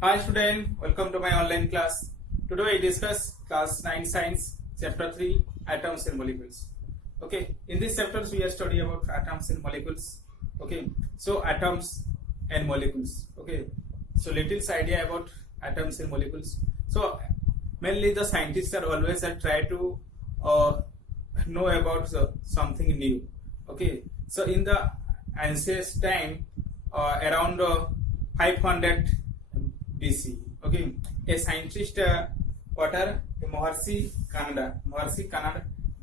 Hi student, welcome to my online class. Today I discuss class 9 science chapter 3 atoms and molecules. Okay, in this chapter we are studying about atoms and molecules. Okay, so atoms and molecules. Okay, so little idea about atoms and molecules. So mainly the scientists are always try to know about something new. Okay, so in the ancient time around 500 BC. Okay, a scientist, Maharshi Kanada,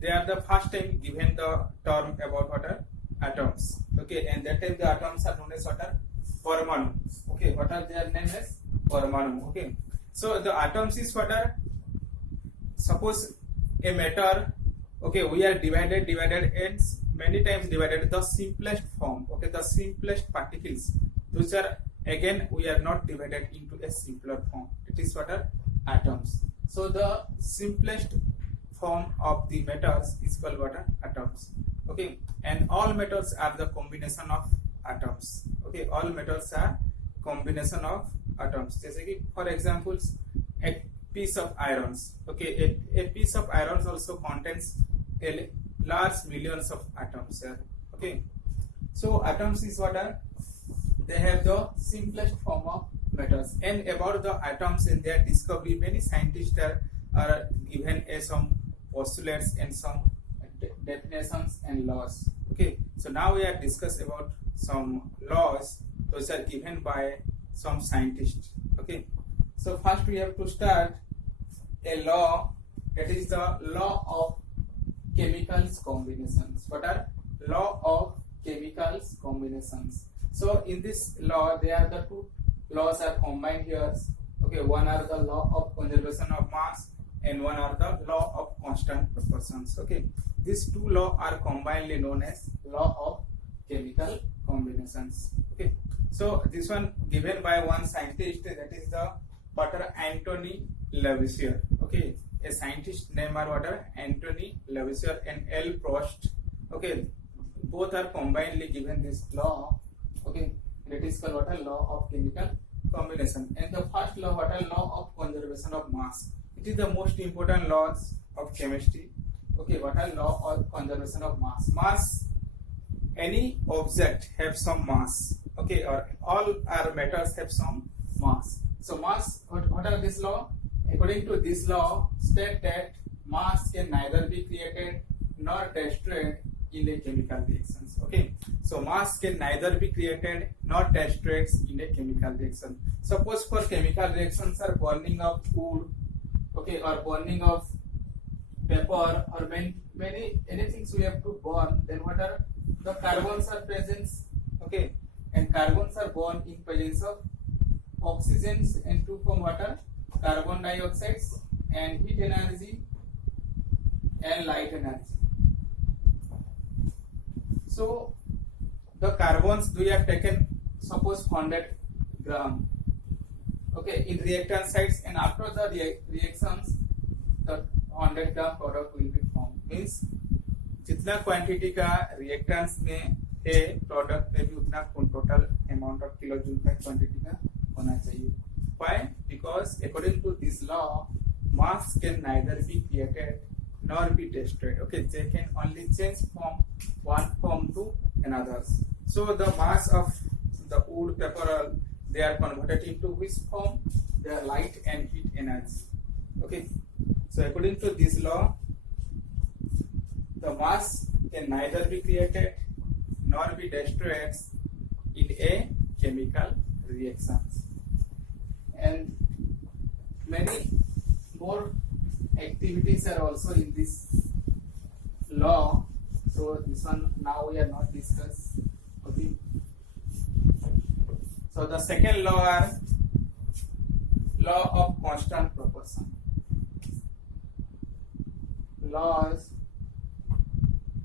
they are the first time given the term about atoms. Okay, and that time the atoms are known as Paramanu. Okay, what are their name as Paramanu. Okay, so the atoms is suppose a matter. Okay, we are divided and many times divided the simplest form. Okay, the simplest particles, those are again we are not divided into a simpler form. It is atoms. So the simplest form of the metals is called atoms. Okay, and all metals are the combination of atoms. Okay, all metals are combination of atoms. जैसे कि for examples a piece of irons. Okay, a piece of irons also contains a large millions of atoms here. Okay, so atoms is they have the simplest form of metals. And about the atoms and their discovery, many scientists are given some postulates and some definitions and laws. Okay, so now we are discuss about some laws those are given by some scientists. Okay, so first we have to start a law, that is the law of chemicals combinations. What are law of chemicals combinations? So in this law, there are the two laws are combined here. Okay, one are the law of conservation of mass and one are the law of constant proportions. Okay, these two laws are combinedly known as law of chemical combinations. Okay, so this one given by one scientist, that is the Anthony Lavoisier. Okay, a scientist named Anthony Lavoisier and L. Prost. Okay, both are combinedly given this law. Okay, that is called law of chemical combination. And the first law, law of conservation of mass. It is the most important laws of chemistry. Okay, what are law of conservation of mass? Mass, any object have some mass. Okay, or all our metals have some mass. So mass, what are this law? According to this law, state that mass can neither be created nor destroyed in a chemical reactions. Okay, so mass can neither be created nor destroyed in a chemical reaction. Suppose for chemical reactions are burning of wood, okay, or burning of paper, or many anything we have to burn, then what are the carbons are present. Okay, and carbons are born in presence of oxygens and to form carbon dioxide and heat energy and light energy. So the carbons we have taken, suppose 100 gram, okay, in reactant sites, and after the reactions the 100 gram product will be formed. Means जितना quantity का reactants में है product में भी उतना total amount of kilo joule का quantity का होना चाहिए. Why? Because according to this law, mass can neither be created nor be destroyed. Okay, they can only change from one form to another. So the mass of the wood, paper, they are converted into which form? Their light and heat energy. Okay, so according to this law, the mass can neither be created nor be destroyed in a chemical reaction. And many more activities are also in this law. So this one now we are not discuss. Okay. So the second law are law of constant proportion. Laws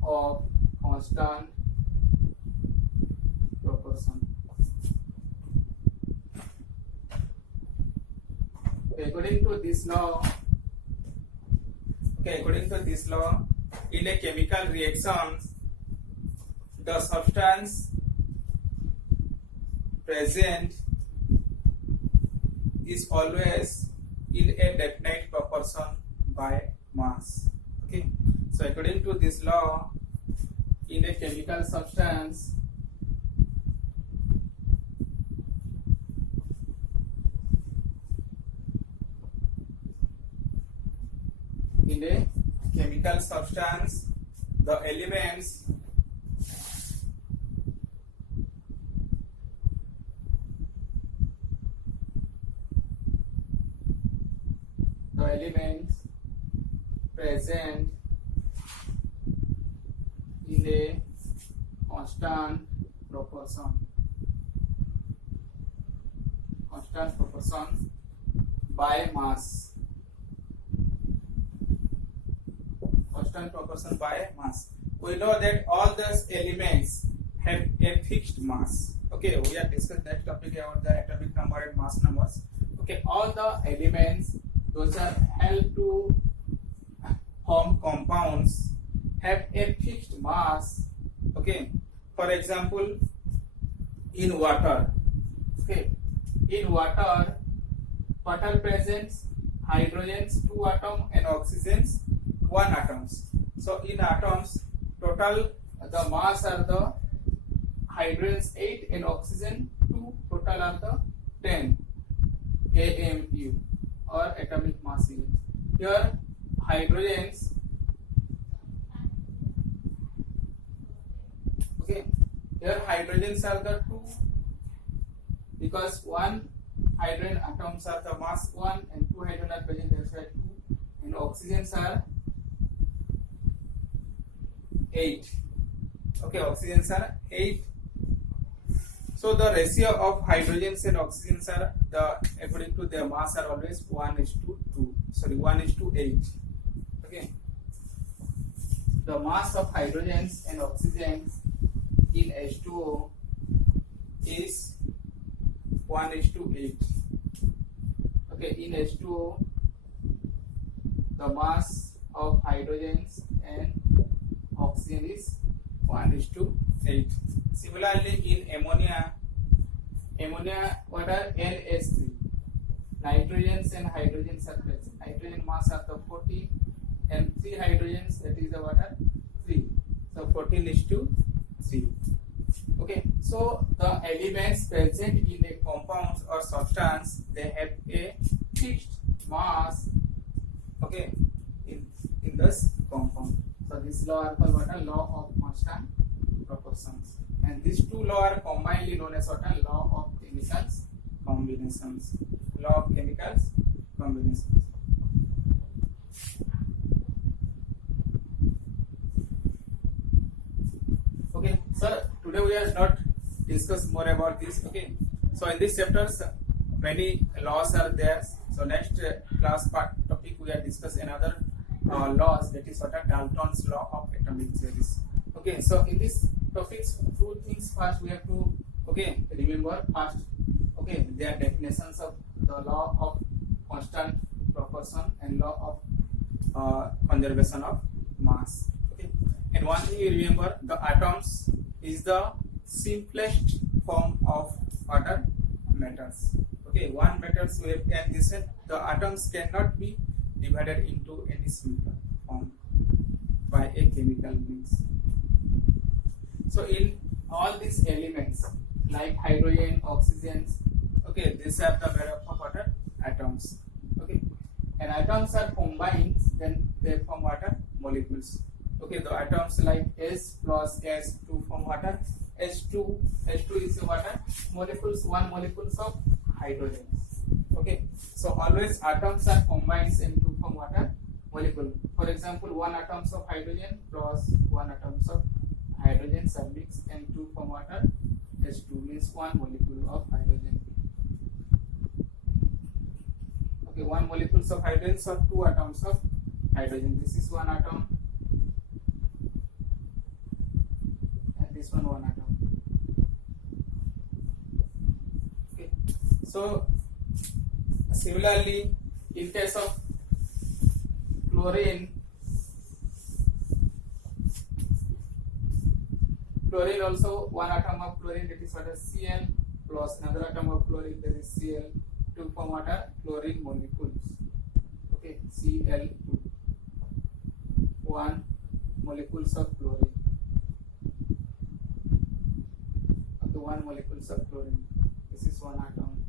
of constant proportion. According to this law, in a chemical reaction, the substance present is always in a definite proportion by mass. Okay, so according to this law, in a chemical substance, the elements present in a constant proportion by mass. Constant proportion by mass. We know that all those elements have a fixed mass. Okay, we are discussing next topic about the atomic number and mass numbers. Okay, all the elements those are held to form compounds have a fixed mass. Okay, for example, in water. Okay, in water presents hydrogens 2 atoms and oxygens 1 atoms. So in atoms, total the mass are the hydrogens 8 and oxygen 2, total are the 10 AMU or atomic mass unit. Here hydrogens, okay, here hydrogens are the 2 because 1 hydrogen atoms are the mass 1 and 2 hydrogen are present, that's why 2, and oxygens are 8. Okay, oxygens are 8. So the ratio of hydrogens and oxygens are according to their mass are always 1:8. Okay, the mass of hydrogens and oxygens in H2O is 1:8. Okay, in H2O the mass of hydrogens and oxygen is 1:8. Similarly, in ammonia, what are NH3? Nitrogens and hydrogens are present. Nitrogen mass are the 14 and 3 hydrogens, that is the water 3. So 14:3. Okay, so the elements present in a compound or substance, they have a fixed mass. Okay, in this compound. So this law are called what? A law of constant proportions. And these two laws are combinedly known as what? A law of chemicals combinations. Law of chemicals combinations. Okay, so today we are not discuss more about this. Okay, so in this chapters many laws are there. So next class part topic we are discuss another laws, that is what are Dalton's law of atomic series. Okay, so in this topics, 2 things first we have to remember first. Okay, their definitions of the law of constant proportion and law of conservation of mass. Okay, and one thing you remember, the atoms is the simplest form of other metals. Okay, one metals we have, and this the atoms cannot be divided into any simpler form by a chemical means. So in all these elements like hydrogen, oxygens, okay, these are the made up of water atoms. Okay, and atoms are combined, then they form water molecules. Okay, the atoms like S plus S2 form water. H2 is the water molecules, 1 molecules of hydrogen. Okay, so always atoms are combined into form water molecule. For example, 1 atoms of hydrogen plus 1 atoms of hydrogen are mixed and 2 form water. H2 means 1 molecule of hydrogen. Okay, 1 molecules of hydrogen, so 2 atoms of hydrogen. This is 1 atom and this one atom. Okay, so similarly, in case of chlorine also 1 atom of chlorine, that is what is Cl, plus another atom of chlorine, that is Cl2, to form what are chlorine molecules. Okay, Cl2, 1 molecules of chlorine. Okay, 1 molecules of chlorine. This is one atom,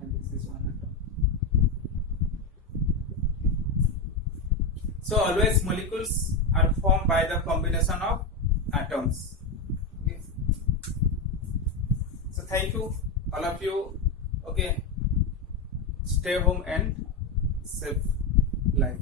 and this is one atom. So always molecules are formed by the combination of atoms. Okay. So thank you all of you. Okay, stay home and save life.